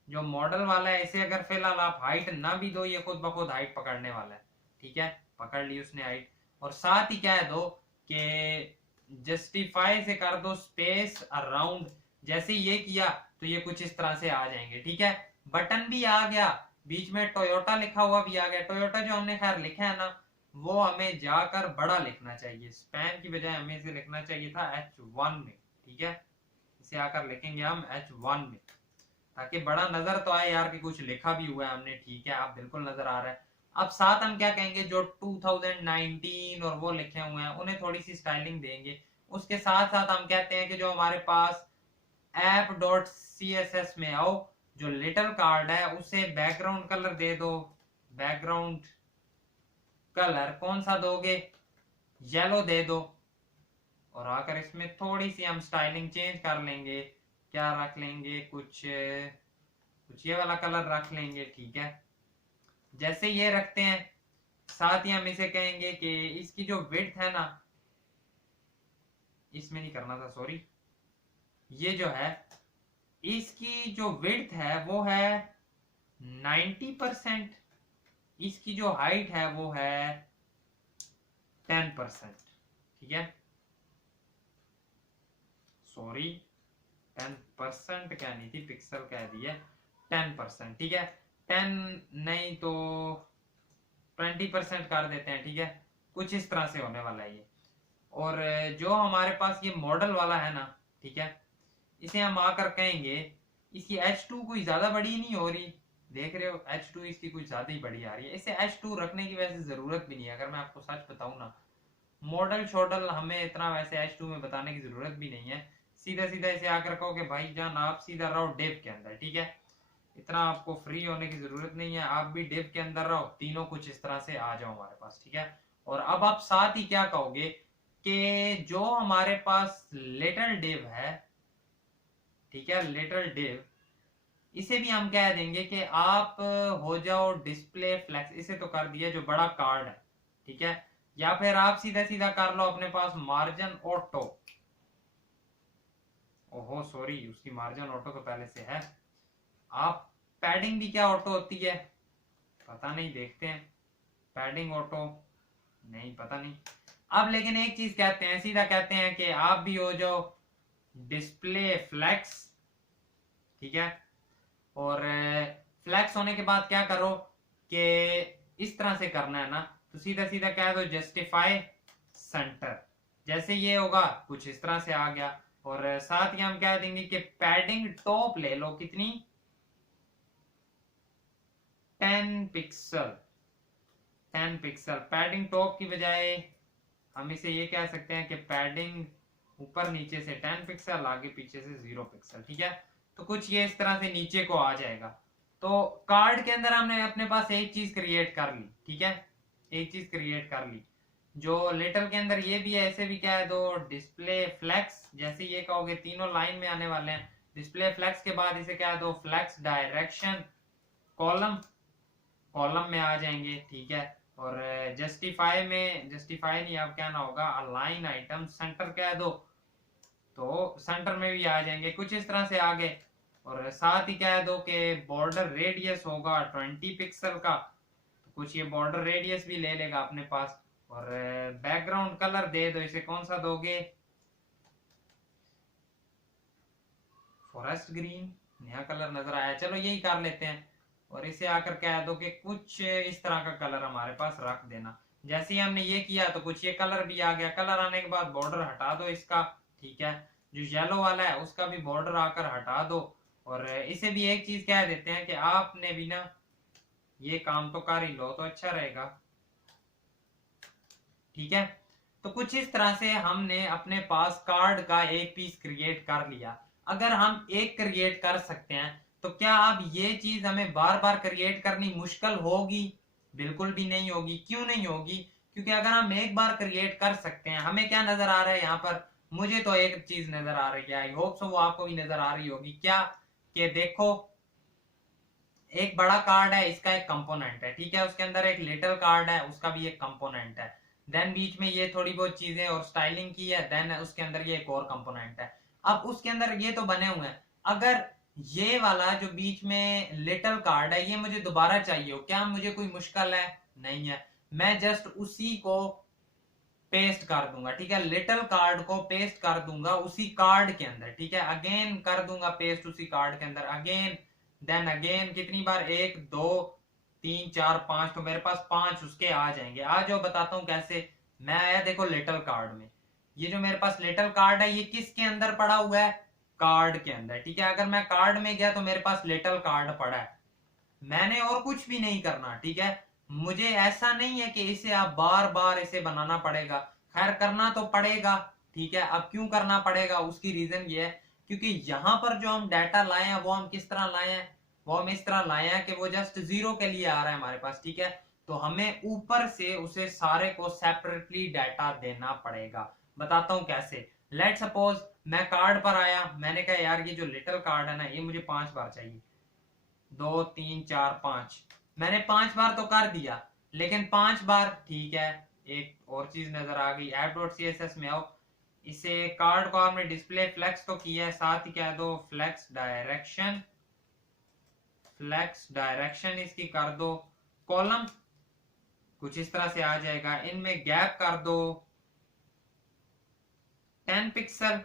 जो मॉडल वाला है इसे अगर फिलहाल आप हाइट ना भी दो, ये खुद ब खुद हाइट पकड़ने वाला है, ठीक है। पकड़ ली उसने हाइट। और साथ ही क्या है दो कि जस्टिफाई से कर दो स्पेस अराउंड। जैसे ये किया तो ये कुछ इस तरह से आ जाएंगे, ठीक है। बटन भी आ गया, बीच में टोयोटा लिखा हुआ भी आ गया। टोयोटा जो हमने खैर लिखा है ना, वो हमें जाकर बड़ा लिखना चाहिए, स्पैन की बजाय हमें इसे लिखना चाहिए था H1 में, ठीक है। इसे आकर लिखेंगे हम H1 में, ताकि बड़ा नजर तो आए यार कि कुछ लिखा भी हुआ है हमने, ठीक है। आप बिल्कुल नजर आ रहा है। अब साथ हम क्या कहेंगे, जो 2019 और वो लिखे हुए हैं उन्हें थोड़ी सी स्टाइलिंग देंगे। उसके साथ साथ हम कहते हैं कि जो हमारे पास app.css में आओ, जो लिटिल कार्ड है उसे बैकग्राउंड कलर दे दो। बैकग्राउंड कलर कौन सा दोगे, येलो दे दो। और आकर इसमें थोड़ी सी हम स्टाइलिंग चेंज कर लेंगे। क्या रख लेंगे, कुछ कुछ ये वाला कलर रख लेंगे, ठीक है। जैसे ये रखते हैं, साथ ही हम इसे कहेंगे कि इसकी जो विड्थ है ना, इसमें नहीं करना था, सॉरी। ये जो है इसकी जो विड्थ है वो है 90%। इसकी जो हाइट है वो है 10%, ठीक है। सॉरी 10% क्या नहीं थी, पिक्सल कह दिए, 10%, ठीक है। 10 नहीं तो 20% कर देते हैं, ठीक है। कुछ इस तरह से होने वाला है ये। और जो हमारे पास ये मॉडल वाला है ना, ठीक है, इसे हम आकर कहेंगे इसकी H2 कोई ज्यादा बड़ी नहीं हो रही, देख रहे हो H2 इसकी कुछ ज्यादा ही बड़ी आ रही है। इसे H2 रखने की वैसे जरूरत भी नहीं है, अगर मैं आपको सच बताऊं ना। मॉडल शॉडल हमें इतना वैसे H2 में बताने की जरूरत भी नहीं है। सीधा सीधा इसे आकर कहो कि भाई जान आप सीधा रहो डिव के अंदर, ठीक है। इतना आपको फ्री होने की जरूरत नहीं है, आप भी डिव के अंदर रहो, तीनों कुछ इस तरह से आ जाओ हमारे पास, ठीक है। और अब आप साथ ही क्या कहोगे कि जो हमारे पास लिटिल डिव है, ठीक है, लिटिल डिव, इसे भी हम कह देंगे कि आप हो जाओ डिस्प्ले फ्लेक्स। इसे तो कर दिया जो बड़ा कार्ड है, ठीक है। या फिर आप सीधा सीधा कर लो अपने पास मार्जिन ऑटो। ओहो सॉरी, उसकी मार्जिन ऑटो तो पहले से है। आप पैडिंग भी क्या ऑटो होती है, पता नहीं, देखते हैं। पैडिंग ऑटो नहीं, पता नहीं। अब लेकिन एक चीज कहते हैं, सीधा कहते हैं कि आप भी हो जाओ डिस्प्ले फ्लेक्स, ठीक है। और फ्लेक्स होने के बाद क्या करो कि इस तरह से करना है ना, तो सीधा सीधा कह दो जस्टिफाई सेंटर। जैसे ये होगा कुछ इस तरह से आ गया। और साथ ही हम क्या देंगे कि पैडिंग टॉप ले लो, कितनी, 10 पिक्सल। 10 पिक्सल पैडिंग टॉप की बजाय हम इसे ये कह सकते हैं कि पैडिंग ऊपर नीचे से 10 पिक्सल, आगे पीछे से 0 पिक्सल, ठीक है। तो कुछ ये इस तरह से नीचे को आ जाएगा। तो कार्ड के अंदर हमने अपने पास एक चीज क्रिएट कर ली, ठीक है, एक चीज क्रिएट कर ली। जो लिटिल के अंदर ये भी है, ऐसे भी क्या है दो डिस्प्ले फ्लेक्स। जैसे ये कहोगे तीनों लाइन में आने वाले हैं। डिस्प्ले फ्लेक्स के बाद इसे क्या है दो फ्लेक्स डायरेक्शन कॉलम, कॉलम में आ जाएंगे, ठीक है। और जस्टिफाई में, जस्टिफाई नहीं अब क्या ना होगा, अलाइन आइटम सेंटर कह दो, तो सेंटर में भी आ जाएंगे कुछ इस तरह से आगे। और साथ ही कह दो कि बॉर्डर रेडियस होगा 20 पिक्सल का, तो कुछ ये बॉर्डर रेडियस भी ले लेगा अपने पास। और बैकग्राउंड कलर दे दो, इसे कौन सा दोगे, फॉरेस्ट ग्रीन, नया कलर नजर आया, चलो यही कर लेते हैं। और इसे आकर कह दो कि कुछ इस तरह का कलर हमारे पास रख देना। जैसे ही हमने ये किया तो कुछ ये कलर भी आ गया। कलर आने के बाद बॉर्डर हटा दो इसका, ठीक है। जो येलो वाला है उसका भी बॉर्डर आकर हटा दो। और इसे भी एक चीज कह देते हैं कि आपने भी ना ये काम तो कर ही लो तो अच्छा रहेगा, ठीक है। तो कुछ इस तरह से हमने अपने पास कार्ड का एक पीस क्रिएट कर लिया। अगर हम एक क्रिएट कर सकते हैं तो क्या अब ये चीज हमें बार बार क्रिएट करनी मुश्किल होगी? बिल्कुल भी नहीं होगी। क्यों नहीं होगी? क्योंकि अगर हम एक बार क्रिएट कर सकते हैं, हमें क्या नजर आ रहा है यहाँ पर, मुझे तो एक चीज नजर आ रही है, आई होप सो वो आपको भी नजर आ रही होगी। क्या कि देखो एक बड़ा कार्ड है, इसका एक कंपोनेंट है, ठीक है, उसके अंदर एक लिटिल कार्ड है, उसका भी एक कंपोनेंट है, देन बीच में ये थोड़ी बहुत चीजें और स्टाइलिंग की है, देन उसके अंदर ये एक और कंपोनेंट है। अब उसके अंदर ये तो बने हुए हैं, अगर ये वाला जो बीच में लिटिल कार्ड है ये मुझे दोबारा चाहिए हो, क्या मुझे कोई मुश्किल है? नहीं है, मैं जस्ट उसी को पेस्ट कर दूंगा, ठीक है, लिटिल कार्ड को पेस्ट कर दूंगा उसी कार्ड के अंदर, ठीक है, अगेन कर दूंगा पेस्ट उसी कार्ड के अंदर, अगेन देन अगेन, कितनी बार, 1 2 3 4 5, तो मेरे पास 5 उसके आ जाएंगे। आ जाओ बताता हूं कैसे। मैं आया देखो लिटिल कार्ड में, ये जो मेरे पास लिटिल कार्ड है ये किसके अंदर पड़ा हुआ है? कार्ड के अंदर, ठीक है, अगर मैं कार्ड में गया तो मेरे पास लिटिल कार्ड पड़ा है, मैंने और कुछ भी नहीं करना, ठीक है, मुझे ऐसा नहीं है कि इसे आप बार बार इसे बनाना पड़ेगा, खैर करना तो पड़ेगा, ठीक है। अब क्यों करना पड़ेगा, उसकी रीजन ये है क्योंकि यहां पर जो हम डाटा लाए हैं वो हम किस तरह लाए हैं, वो हम इस तरह लाए हैं कि वो जस्ट जीरो के लिए आ रहा है हमारे पास, ठीक है, तो हमें ऊपर से उसे सारे को सेपरेटली डाटा देना पड़ेगा। बताता हूं कैसे। लेट सपोज मैं कार्ड पर आया, मैंने कहा यार ये जो लिटिल कार्ड है ना ये मुझे 5 बार चाहिए, 2 3 4 5, मैंने 5 बार तो कर दिया, लेकिन 5 बार, ठीक है, एक और चीज नजर आ गई, app.css में आओ, इसे कार्ड को आपने डिस्प्ले फ्लेक्स तो किया है, साथ ही कह दो फ्लेक्स डायरेक्शन, फ्लेक्स डायरेक्शन इसकी कर दो कॉलम, कुछ इस तरह से आ जाएगा, इनमें गैप कर दो 10 पिक्सल,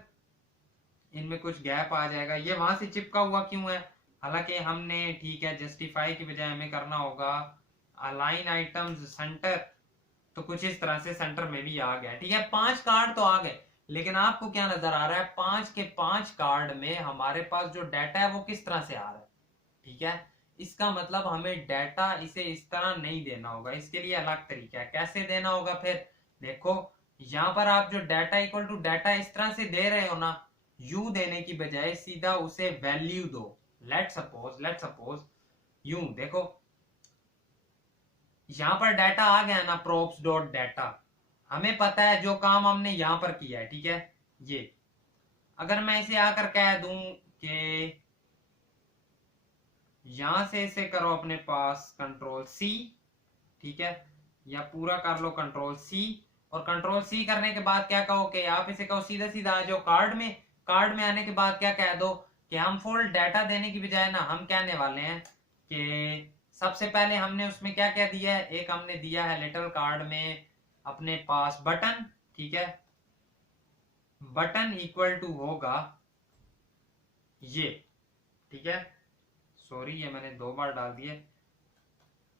इनमें कुछ गैप आ जाएगा। ये वहां से चिपका हुआ क्यों है, हालांकि हमने, ठीक है, जस्टिफाई की बजाय हमें करना होगा अलाइन आइटम्स सेंटर, तो कुछ इस तरह से सेंटर में भी आ गया, ठीक है, 5 कार्ड तो आ गए, लेकिन आपको क्या नजर आ रहा है, 5 के 5 कार्ड में हमारे पास जो डाटा है वो किस तरह से आ रहा है, ठीक है, इसका मतलब हमें डाटा इसे इस तरह नहीं देना होगा, इसके लिए अलग तरीका है। कैसे देना होगा फिर, देखो यहां पर आप जो डाटा इक्वल टू डाटा इस तरह से दे रहे हो ना, यू देने की बजाय सीधा उसे वैल्यू दो। लेट सपोज यूं देखो, यहां पर डाटा आ गया ना, प्रोप्स डॉट डाटा, हमें पता है जो काम हमने यहां पर किया है, ठीक है, ये अगर मैं इसे आकर कह दूं कि यहां से इसे करो अपने पास कंट्रोल सी, ठीक है, या पूरा कर लो कंट्रोल सी, और कंट्रोल सी करने के बाद क्या कहो कि आप इसे कहो सीधा सीधा आ जाओ कार्ड में, कार्ड में आने के बाद क्या कह दो कि हम फुल डाटा देने की बजाय ना हम कहने वाले हैं कि सबसे पहले हमने उसमें क्या क्या दिया है, एक हमने दिया है लिटिल कार्ड में अपने पास बटन, ठीक है, बटन इक्वल टू होगा ये, ठीक है, सॉरी ये मैंने 2 बार डाल दिए,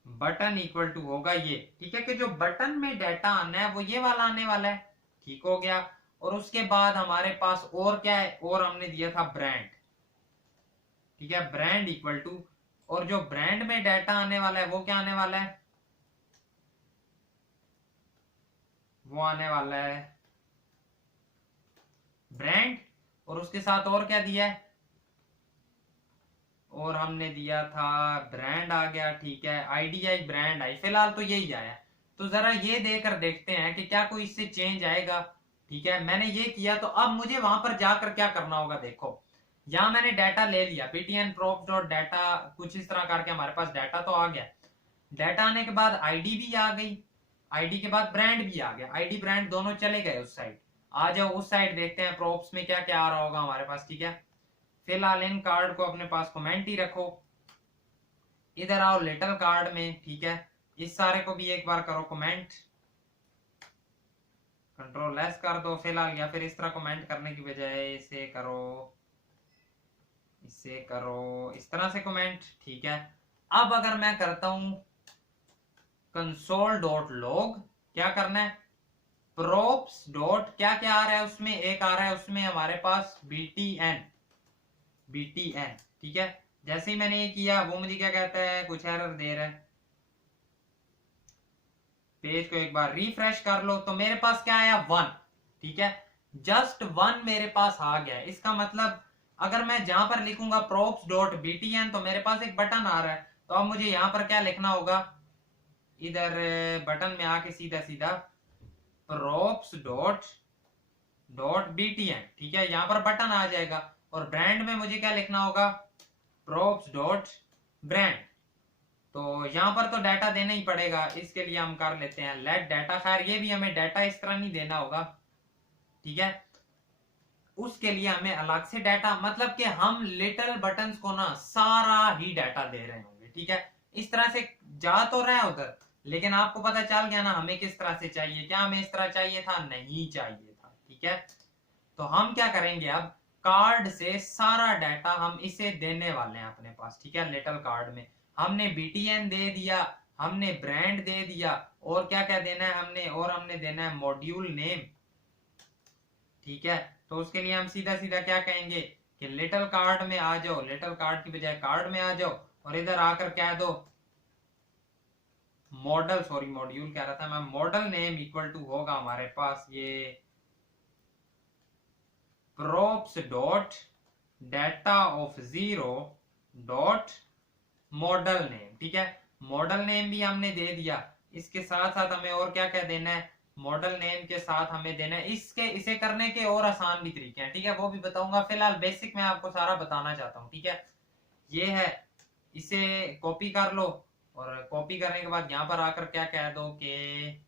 बटन इक्वल टू होगा ये, ठीक है, कि जो बटन में डाटा आना है वो ये वाला आने वाला है, ठीक हो गया। और उसके बाद हमारे पास और क्या है, और हमने दिया था ब्रांड, ठीक है, ब्रांड इक्वल टू, और जो ब्रांड में डाटा आने वाला है वो क्या आने वाला है, वो आने वाला है ब्रांड, और उसके साथ और क्या दिया है, और हमने दिया था ब्रांड आ गया, ठीक है, आईडीआई ब्रांड आई, फिलहाल तो यही आया, तो जरा ये देकर देखते हैं कि क्या कोई इससे चेंज आएगा, ठीक है, मैंने ये किया, तो अब मुझे वहां पर जाकर क्या करना होगा, देखो यहां मैंने डाटा ले लिया, ptn props डॉट डाटा, कुछ इस तरह करके हमारे पास डाटा तो आ गया, डाटा आने के बाद आईडी भी आ गई, आईडी के बाद ब्रांड भी आ गया, आईडी ब्रांड दोनों चले गए उस साइड, आ जाओ उस साइड देखते हैं प्रोप्स में क्या क्या आ रहा होगा हमारे पास, ठीक है, फिलहाल इन कार्ड को अपने पास कमेंट ही रखो, इधर आओ लिटिल कार्ड में, ठीक है, इस सारे को भी एक बार करो कमेंट, कंट्रोल एस कर दो फिलहाल, या फिर इस तरह कमेंट करने की बजाय इसे करो, इसे करो इस तरह से कमेंट, ठीक है। अब अगर मैं करता हूं कंसोल डॉट लॉग, क्या करना है, प्रोप्स डॉट क्या क्या आ रहा है उसमें, एक आ रहा है उसमें हमारे पास btn, ठीक है, जैसे ही मैंने ये किया वो मुझे क्या कहता है, कुछ एरर दे रहा है, पेज को एक बार रिफ्रेश कर लो, तो मेरे पास क्या आया 1, ठीक है, जस्ट 1 मेरे पास आ गया, इसका मतलब अगर मैं जहां पर लिखूंगा props डॉट btn तो मेरे पास एक बटन आ रहा है, तो अब मुझे यहां पर क्या लिखना होगा, इधर बटन में आके सीधा सीधा props डॉट btn, ठीक है, यहां पर बटन आ जाएगा, और ब्रांड में मुझे क्या लिखना होगा, props डॉट ब्रांड। तो यहाँ पर तो डाटा देना ही पड़ेगा, इसके लिए हम कर लेते हैं लेट डाटा। खैर ये भी हमें डाटा इस तरह नहीं देना होगा, ठीक है, उसके लिए हमें अलग से डाटा, मतलब कि हम लिटिल बटन्स को ना सारा ही डाटा दे रहे होंगे, ठीक है। इस तरह से जा तो रहा है उधर, लेकिन आपको पता चल गया ना हमें किस तरह से चाहिए। क्या हमें इस तरह चाहिए था? नहीं चाहिए था, ठीक है। तो हम क्या करेंगे, अब कार्ड से सारा डाटा हम इसे देने वाले हैं अपने पास, ठीक है। लिटिल कार्ड में हमने BTN दे दिया, हमने ब्रांड दे दिया, और क्या क्या देना है हमने, और हमने देना है मॉड्यूल नेम, ठीक है। तो उसके लिए हम सीधा सीधा क्या कहेंगे कि लिटिल कार्ड में आ जाओ, लिटिल कार्ड की बजाय कार्ड में आ जाओ, और इधर आकर कह दो मॉडल, सॉरी मॉड्यूल कह रहा था मैं, मॉडल नेम इक्वल टू होगा हमारे पास ये props dot data of 0 dot model name, ठीक है। मॉडल नेम भी हमने दे दिया, इसके साथ साथ हमें और क्या क्या देना है, मॉडल नेम के साथ हमें देना है इसके, इसे करने के और आसान भी तरीके हैं, ठीक है, वो भी बताऊंगा। फिलहाल बेसिक मैं आपको सारा बताना चाहता हूँ, ठीक है। ये है, इसे कॉपी कर लो, और कॉपी करने के बाद यहाँ पर आकर क्या कह दो कि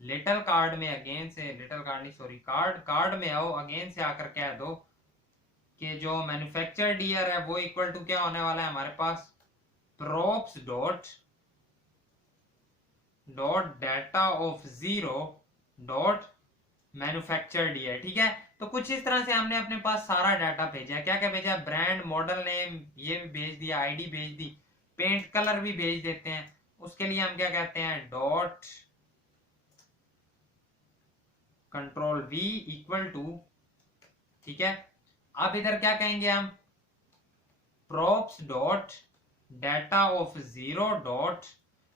लिटिल कार्ड में अगेन से, लिटिल कार्ड नहीं सॉरी कार्ड में आओ, अगेन से आकर कह दो कि जो मैन्युफैक्चर्ड ईयर है वो इक्वल टू क्या होने वाला है हमारे पास, props dot data of 0 dot manufactured year, ठीक है। तो कुछ इस तरह से हमने अपने पास सारा डाटा भेजा है। क्या क्या भेजा? ब्रांड, मॉडल नेम ये भी भेज दिया, आईडी भेज दी, पेंट कलर भी भेज देते हैं। उसके लिए हम क्या कहते हैं, dot control V equal to, ठीक है। अब इधर क्या कहेंगे हम, props dot data of 0 dot,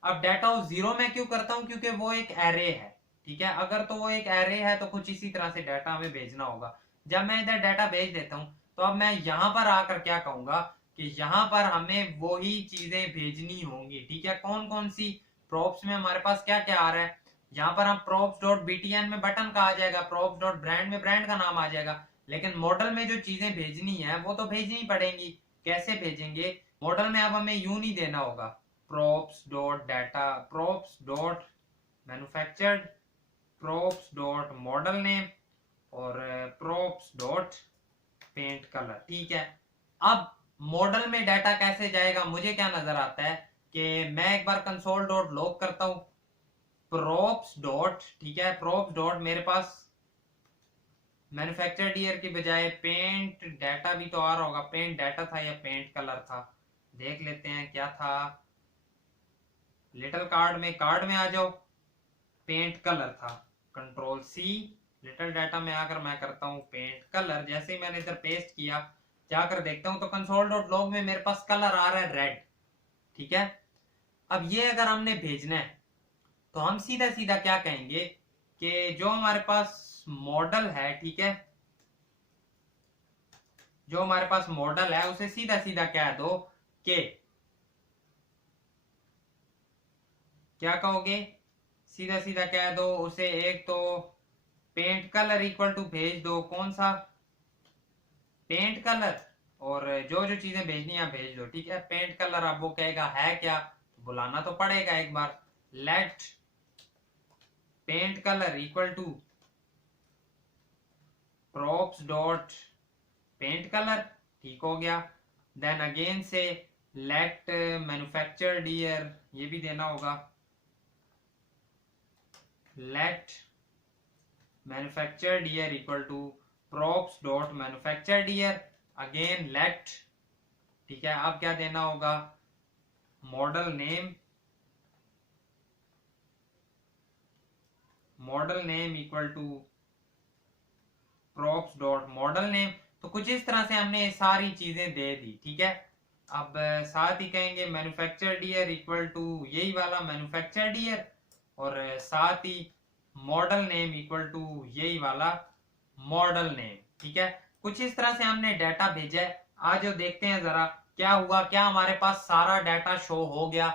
अब डाटा ऑफ 0 मैं क्यों करता हूं, क्योंकि वो एक एरे है, ठीक है। अगर तो वो एक एरे है तो कुछ इसी तरह से डाटा हमें भेजना होगा। जब मैं इधर डाटा भेज देता हूं तो अब मैं यहां पर आकर क्या कहूंगा कि यहां पर हमें वही चीजें भेजनी होंगी, ठीक है। कौन कौन सी, props में हमारे पास क्या क्या आ रहा है, यहाँ पर हम props डॉट BTN में बटन का आ जाएगा, props डॉट ब्रांड में ब्रांड का नाम आ जाएगा, लेकिन मॉडल में जो चीजें भेजनी है वो तो भेजनी पड़ेंगी। कैसे भेजेंगे, मॉडल में अब हमें यूं नहीं देना होगा, props dot data, props dot manufactured, props dot model name, और props डॉट पेंट कलर, ठीक है। अब मॉडल में डाटा कैसे जाएगा, मुझे क्या नजर आता है कि मैं एक बार कंसोल डॉट लॉग करता हूं, props डॉट, ठीक है, props डॉट मेरे पास मैन्युफैक्चर्ड ईयर की बजाय पेंट डाटा भी तो आ रहा होगा, पेंट डाटा था या पेंट कलर था, देख लेते हैं क्या था। लिटिल कार्ड में आ जाओ, पेंट कलर था, कंट्रोल C, लिटिल डाटा में आकर मैं करता हूं पेंट कलर। जैसे ही मैंने इधर पेस्ट किया, जाकर देखता हूं तो कंसोल डॉट लॉग में मेरे पास कलर आ रहा है रेड, ठीक है। अब ये अगर हमने भेजना है तो हम सीधा सीधा क्या कहेंगे कि जो हमारे पास मॉडल है, ठीक है, जो हमारे पास मॉडल है उसे सीधा सीधा कह दो कि, क्या कहोगे, सीधा सीधा कह दो उसे, एक तो पेंट कलर इक्वल टू भेज दो, कौन सा, पेंट कलर, और जो जो चीजें भेजनी है भेज दो, ठीक है। पेंट कलर, अब वो कहेगा है क्या, बुलाना तो पड़ेगा एक बार, let paint colour equal to props dot paint colour, ठीक हो गया। देन अगेन से लेट मैन्युफैक्चर्ड ईयर, ये भी देना होगा, let manufactured year equal to props dot manufactured year, again let, ठीक है। अब क्या देना होगा, model name, model name equal to props dot model name. तो कुछ इस तरह से हमने सारी चीजें दे दी, ठीक है। अब साथ ही कहेंगे मैन्युफैक्चर्ड ईयर इक्वल टू यही वाला मैन्युफैक्चर्ड ईयर, और साथ ही मॉडल नेम इक्वल टू यही वाला मॉडल नेम, ठीक है। कुछ इस तरह से हमने डाटा भेजा है। आज जो देखते हैं जरा क्या हुआ, क्या हमारे पास सारा डाटा शो हो गया,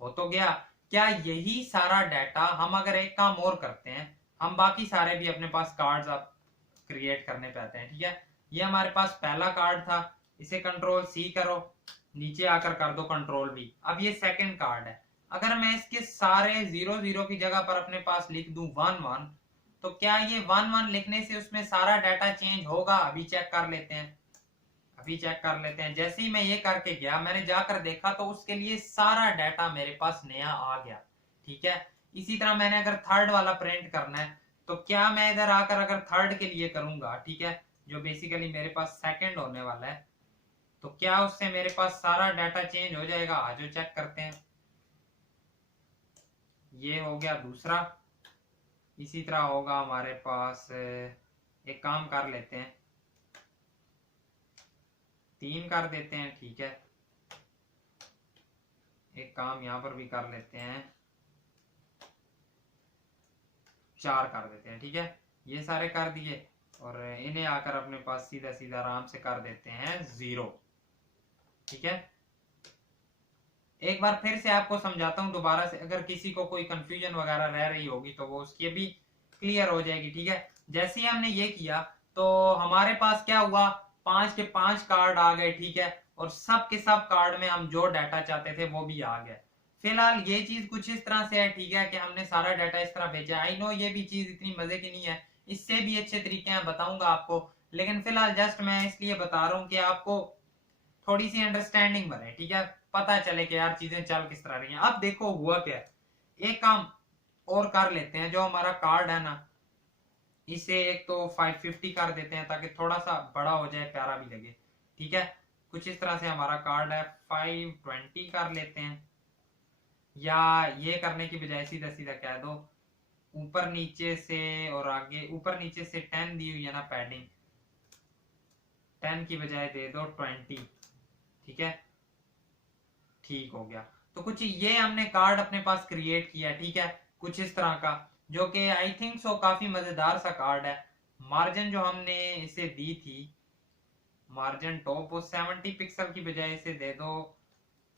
हो तो गया। क्या यही सारा डाटा हम अगर एक काम और करते हैं, हम बाकी सारे भी अपने पास कार्ड्स आप क्रिएट करने पे आते हैं, ठीक है। ये हमारे पास पहला कार्ड था, इसे कंट्रोल सी करो, नीचे आकर कर दो कंट्रोल वी। अब ये सेकंड कार्ड है, अगर मैं इसके सारे 0 0 की जगह पर अपने पास लिख दूं 1 1, तो क्या ये 1 1 लिखने से उसमें सारा डाटा चेंज होगा? अभी चेक कर लेते हैं, अभी चेक कर लेते हैं। जैसे ही मैं ये करके गया, मैंने जाकर देखा तो उसके लिए सारा डाटा मेरे पास नया आ गया, ठीक है। इसी तरह मैंने अगर थर्ड वाला प्रिंट करना है, तो क्या मैं इधर आकर अगर थर्ड के लिए करूंगा, ठीक है, जो बेसिकली मेरे पास सेकंड होने वाला है, तो क्या उससे मेरे पास सारा डाटा चेंज हो जाएगा? आज चेक करते हैं। ये हो गया दूसरा। इसी तरह होगा हमारे पास, एक काम कर लेते हैं, 3 कर देते हैं, ठीक है। एक काम यहां पर भी कर लेते हैं, 4 कर देते हैं, ठीक है। ये सारे कर दिए और इन्हें आकर अपने पास सीधा सीधा आराम से कर देते हैं 0, ठीक है। एक बार फिर से आपको समझाता हूं दोबारा से, अगर किसी को कोई कंफ्यूजन वगैरह रह रही होगी तो वो उसकी भी क्लियर हो जाएगी, ठीक है। जैसे ही हमने ये किया तो हमारे पास क्या हुआ, 5 के 5 कार्ड आ गए, ठीक है, और सब के सब कार्ड में हम जो डाटा चाहते थे वो भी आ गया। फिलहाल ये चीज कुछ इस तरह से है, ठीक है, कि हमने सारा डाटा इस तरह भेजा। आई नो ये भी चीज इतनी मजे की नहीं है, इससे भी अच्छे तरीके हैं, बताऊंगा आपको, लेकिन फिलहाल जस्ट मैं इसलिए बता रहा हूँ कि आपको थोड़ी सी अंडरस्टैंडिंग बने, ठीक है, पता चले कि यार चीजें चल किस तरह रही हैं। अब देखो हुआ क्या है, एक काम और कर लेते हैं, जो हमारा कार्ड है ना, इसे एक तो 550 कर देते हैं ताकि थोड़ा सा बड़ा हो जाए, प्यारा भी लगे, ठीक है। कुछ इस तरह से हमारा कार्ड है, 520 कर लेते हैं, या ये करने की बजाय सीधा सीधा कह दो ऊपर नीचे से और आगे, ऊपर नीचे से 10 दी हुई है ना पैडिंग, 10 की बजाय दे दो 20, ठीक है, ठीक हो गया। तो कुछ ये हमने कार्ड अपने पास क्रिएट किया, ठीक है, कुछ इस तरह का, जो कि आई थिंक सो काफी मजेदार सा कार्ड है। मार्जिन जो हमने इसे दी थी, मार्जिन टॉप 70 पिक्सल की बजाय इसे दे दो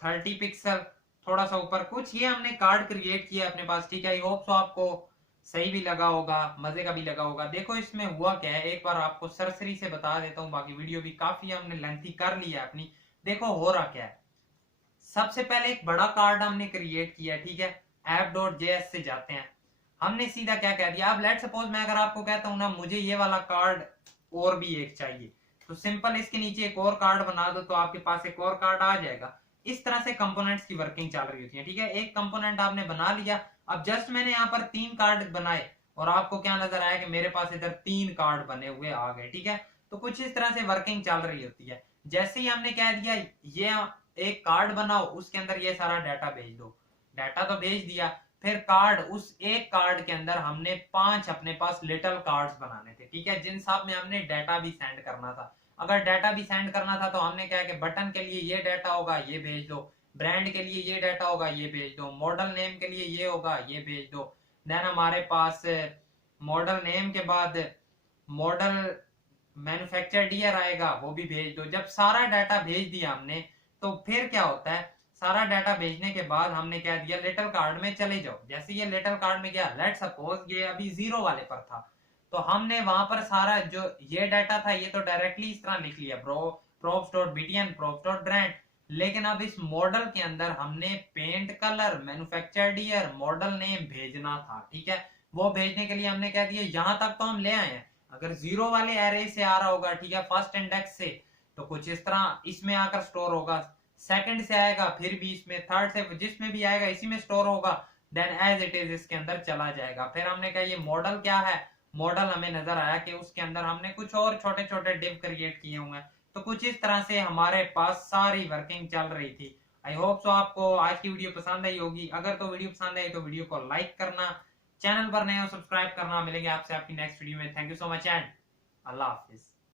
30 पिक्सल, थोड़ा सा ऊपर। कुछ ये हमने कार्ड क्रिएट किया अपने पास, ठीक है। आई होप सो आपको सही भी लगा होगा, मजे का भी लगा होगा। देखो इसमें हुआ क्या है, एक बार आपको सरसरी से बता देता हूँ, बाकी वीडियो भी काफी हमने लेंथी कर लिया है अपनी। देखो हो रहा क्या है, सबसे पहले एक बड़ा कार्ड हमने क्रिएट किया, ठीक है, app.js से जाते हैं, हमने सीधा क्या कह दिया। अब लेट सपोज मैं अगर आपको कहता हूं ना मुझे ये वाला कार्ड और भी एक चाहिए, तो सिंपल इसके नीचे एक और कार्ड बना दो, तो आपके पास एक और कार्ड आ जाएगा। इस तरह से कंपोनेंट्स की वर्किंग चल रही होती है, ठीक है। एक कंपोनेंट आपने बना लिया, अब जस्ट मैंने यहाँ पर 3 कार्ड बनाए और आपको क्या नजर आया कि मेरे पास इधर 3 कार्ड बने हुए आ गए, ठीक है। तो कुछ इस तरह से वर्किंग चल रही होती है। जैसे ही हमने कह दिया ये एक कार्ड बनाओ, उसके अंदर ये सारा डाटा भेज दो, डाटा तो भेज दिया, फिर कार्ड, उस एक कार्ड के अंदर हमने 5 अपने पास लिटिल कार्ड्स बनाने थे, ठीक है, जिन सब में हमने डाटा भी सेंड करना था। अगर डाटा भी सेंड करना था तो हमने क्या है कि बटन के लिए ये डाटा होगा, ये भेज दो, ब्रांड के लिए ये डाटा होगा, ये भेज दो, मॉडल नेम के लिए ये होगा, ये भेज दो। देन हमारे पास मॉडल नेम के बाद मॉडल मैन्युफैक्चर्ड ईयर आएगा, वो भी भेज दो। जब सारा डाटा भेज दिया हमने, तो फिर क्या होता है, सारा डाटा भेजने के बाद हमने क्या दिया, लिटिल कार्ड में चले जाओ। जैसे ये लिटिल कार्ड में गया, लेट सपोज ये अभी 0 वाले पर था, तो हमने वहां पर सारा जो ये डाटा था ये तो डायरेक्टली इस तरह लिख लिया, props.btn props.brand, लेकिन अब इस मॉडल के अंदर हमने paint colour, manufactured year, model name भेजना था, ठीक है। वो भेजने के लिए हमने क्या दिया, यहां तक तो हम ले आए हैं। अगर 0 वाले एरे से आ रहा होगा, ठीक है, फर्स्ट इंडेक्स से, तो कुछ इस तरह इसमें आकर स्टोर होगा, सेकंड से आएगा फिर भी इसमें, थर्ड से जिसमें भी आएगा इसी में स्टोर होगा, देन एज इट इज इसके अंदर चला जाएगा। फिर हमने कहा ये मॉडल क्या है, मॉडल हमें नजर आया कि उसके अंदर हमने कुछ और छोटे छोटे डिव क्रिएट किए हुए हैं। तो कुछ इस तरह से हमारे पास सारी वर्किंग चल रही थी। आई होप सो आपको आज की वीडियो पसंद आई होगी। अगर तो वीडियो पसंद आई तो वीडियो को लाइक करना, चैनल पर नए हो सब्सक्राइब करना। मिलेंगे आपसे आपकी नेक्स्ट वीडियो में। Thank you so much and Allah Hafiz.